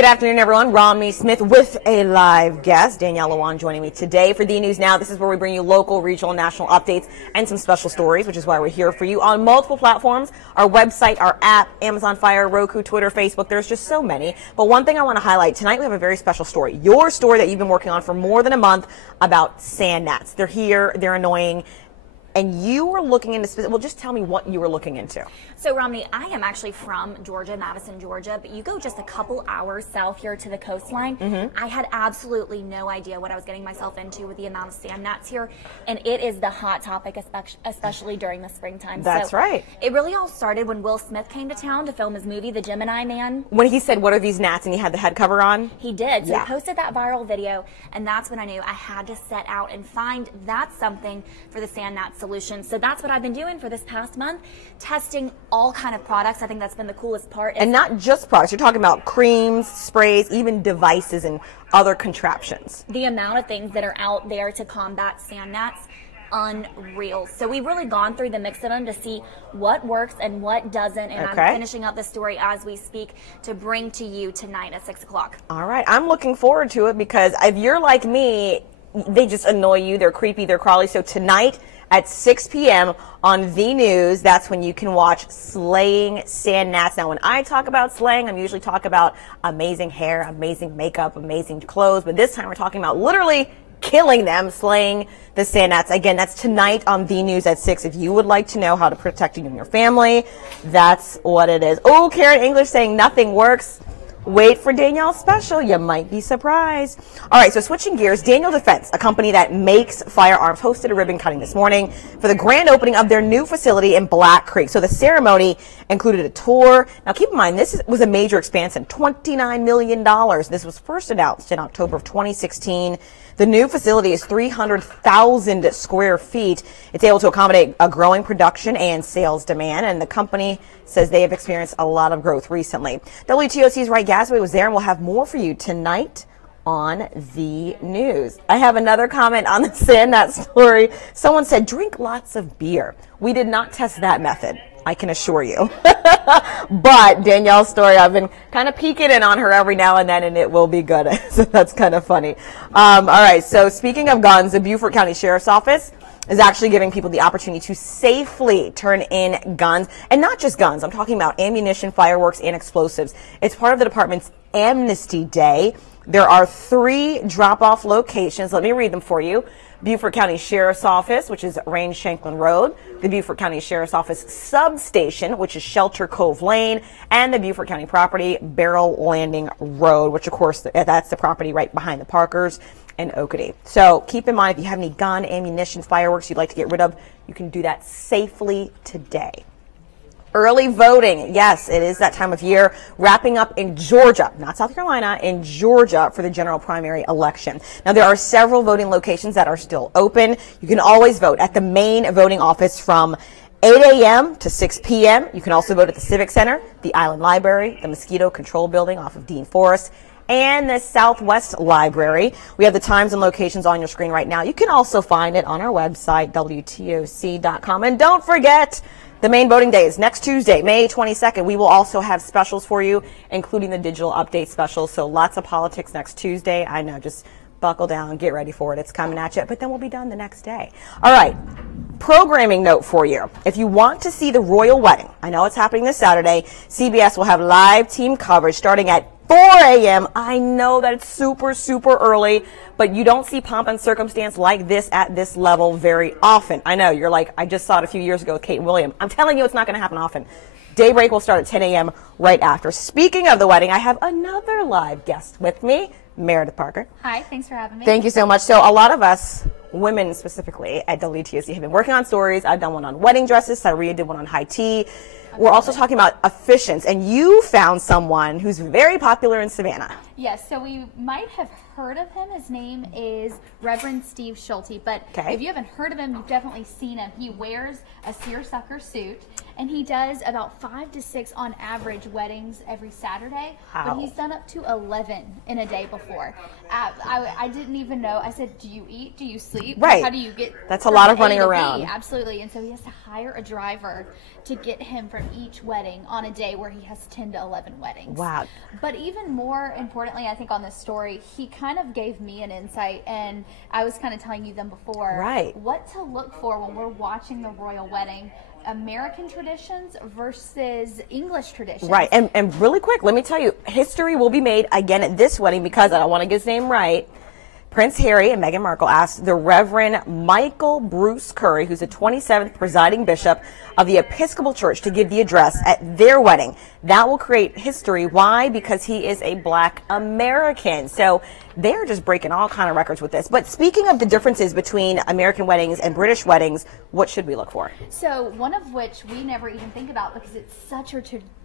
Good afternoon, everyone. Romney Smith with a live guest. Danielle Lewan joining me today for DNews Now. This is where we bring you local, regional, national updates and some special stories, which is why we're here for you on multiple platforms. Our website, our app, Amazon Fire, Roku, Twitter, Facebook. There's just so many. But one thing I want to highlight, tonight we have a very special story. Your story that you've been working on for more than a month about sand gnats. They're here, they're annoying. And you were looking into, well, just tell me what you were looking into. So, Romney, I am actually from Georgia, Madison, Georgia, but you go just a couple hours south here to the coastline. I had absolutely no idea what I was getting myself into with the amount of sand gnats here, and it is the hot topic, especially during the springtime. That's right. It really all started when Will Smith came to town to film his movie, The Gemini Man. When he said, "What are these gnats?" and he had the head cover on? He did. So yeah. He posted that viral video, and that's when I knew I had to set out and find that something for the sand gnat solution. So that's what I've been doing for this past month, testing all kind of products. I think that's been the coolest part. And not just products. You're talking about creams, sprays, even devices and other contraptions. The amount of things that are out there to combat sand gnats, unreal. So we've really gone through the mix of them to see what works and what doesn't. And okay. I'm finishing up the story as we speak to bring to you tonight at 6 o'clock. All right. I'm looking forward to it because if you're like me, they just annoy you. They're creepy. They're crawly. So tonight at 6 p.m. on The News, that's when you can watch Slaying Sand Gnats. Now, when I talk about slaying, I'm usually talking about amazing hair, amazing makeup, amazing clothes. But this time we're talking about literally killing them, slaying the sand gnats. Again, that's tonight on The News at 6. If you would like to know how to protect you and your family, that's what it is. Oh, Karen English saying nothing works. Wait for Danielle's special. You might be surprised. All right, so switching gears, Daniel Defense, a company that makes firearms, hosted a ribbon cutting this morning for the grand opening of their new facility in Black Creek. So the ceremony included a tour. Now, keep in mind, this was a major expansion, $29 million. This was first announced in October of 2016. The new facility is 300,000 square feet. It's able to accommodate a growing production and sales demand, and the company says they have experienced a lot of growth recently. WTOC's Wright Gasaway was there, and we'll have more for you tonight on The News. I have another comment on the sand gnat story. Someone said, drink lots of beer. We did not test that method, I can assure you. But Danielle's story, I've been kind of peeking in on her every now and then, and it will be good. So that's kind of funny. All right, so speaking of guns, the Beaufort County Sheriff's Office is actually giving people the opportunity to safely turn in guns. And not just guns. I'm talking about ammunition, fireworks, and explosives. It's part of the department's Amnesty Day. There are 3 drop-off locations. Let me read them for you. Beaufort County Sheriff's Office, which is Range Shanklin Road, the Beaufort County Sheriff's Office Substation, which is Shelter Cove Lane, and the Beaufort County property, Barrel Landing Road, which of course that's the property right behind the Parkers and Oakady. So keep in mind, if you have any gun, ammunition, fireworks you'd like to get rid of, you can do that safely today. Early voting. Yes, it is that time of year, wrapping up in Georgia, not South Carolina, in Georgia for the general primary election. Now, there are several voting locations that are still open. You can always vote at the main voting office from 8 a.m. to 6 p.m. You can also vote at the Civic Center, the Island Library, the Mosquito Control Building off of Dean Forest, and the Southwest Library. We have the times and locations on your screen right now. You can also find it on our website, WTOC.com. And don't forget, the main voting day is next Tuesday, May 22nd. We will also have specials for you, including the digital update specials. So lots of politics next Tuesday. I know, just buckle down, get ready for it. It's coming at you, but then we'll be done the next day. All right, programming note for you. If you want to see the royal wedding, I know it's happening this Saturday, CBS will have live team coverage starting at 4 a.m. I know that it's super, super early, but you don't see pomp and circumstance like this at this level very often. I know, you're like, I just saw it a few years ago with Kate and William. I'm telling you, it's not going to happen often. Daybreak will start at 10 a.m. right after. Speaking of the wedding, I have another live guest with me, Meredith Parker. Hi, thanks for having me. Thank you so much. So a lot of us, women specifically at WTOC, have been working on stories. I've done one on wedding dresses. Saria did one on high tea. We're also talking about efficients, and you found someone who's very popular in Savannah. Yes, so we might have heard of him. His name is Reverend Steve Schulte, but if you haven't heard of him, you've definitely seen him. He wears a seersucker suit, and he does about 5 to 6 on average weddings every Saturday, but he's done up to 11 in a day before. I didn't even know. I said, do you eat? Do you sleep? sleep? Right. How do you get? That's a lot of running A to B? around. Absolutely. And so he has to hire a driver to get him from each wedding on a day where he has 10 to 11 weddings. Wow. But even more importantly, I think on this story, he kind of gave me an insight, and I was kind of telling you them before. Right. What to look for when we're watching the royal wedding. American traditions versus English traditions. Right. And really quick, let me tell you, history will be made again at this wedding because I want to get his name right. Prince Harry and Meghan Markle asked the Reverend Michael Bruce Curry, who's the 27th presiding bishop of the Episcopal Church, to give the address at their wedding. That will create history. Why? Because he is a Black American. So they're just breaking all kind of records with this. But speaking of the differences between American weddings and British weddings, what should we look for? So one of which we never even think about because it's such a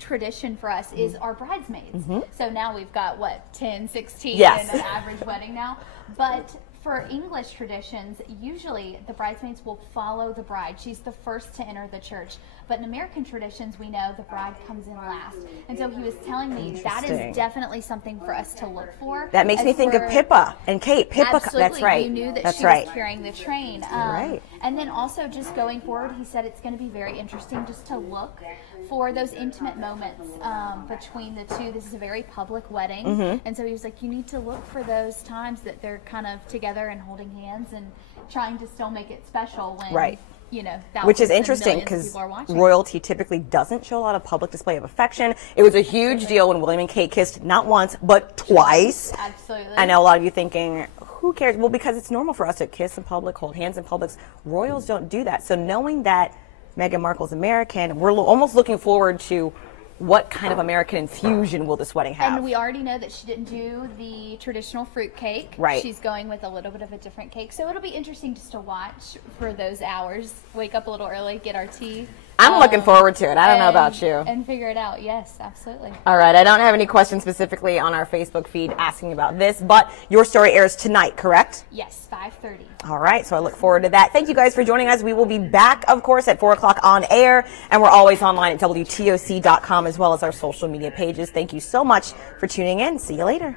tradition for us is our bridesmaids. So now we've got, what, 10, 16 Yes. in an average wedding now. But for English traditions, usually the bridesmaids will follow the bride. She's the first to enter the church. But in American traditions, we know the bride comes in last. And so he was telling me that is definitely something for us to look for. That makes me think of Pippa and Kate. Pippa, absolutely, that's right. we knew that that's she right. was carrying the train. Right. And then also just going forward, he said it's going to be very interesting just to look for those intimate moments between the two. This is a very public wedding. And so he was like, you need to look for those times that they're kind of together and holding hands and trying to still make it special when, Right. you know, Which is thousands and interesting millions of because people are watching. royalty typically doesn't show a lot of public display of affection. It was a huge deal when William and Kate kissed not once, but twice. Absolutely. I know a lot of you thinking, who cares? Well, because it's normal for us to kiss in public, hold hands in public. Royals don't do that. So knowing that Meghan Markle's American, we're almost looking forward to what kind of American infusion will this wedding have. And we already know that she didn't do the traditional fruit cake. Right. She's going with a little bit of a different cake. So it'll be interesting just to watch for those hours. Wake up a little early, get our tea. I'm looking forward to it. I don't know about you. And figure it out. Yes, absolutely. All right. I don't have any questions specifically on our Facebook feed asking about this, but your story airs tonight, correct? Yes, 5:30. All right. So I look forward to that. Thank you guys for joining us. We will be back, of course, at 4 o'clock on air, and we're always online at WTOC.com as well as our social media pages. Thank you so much for tuning in. See you later.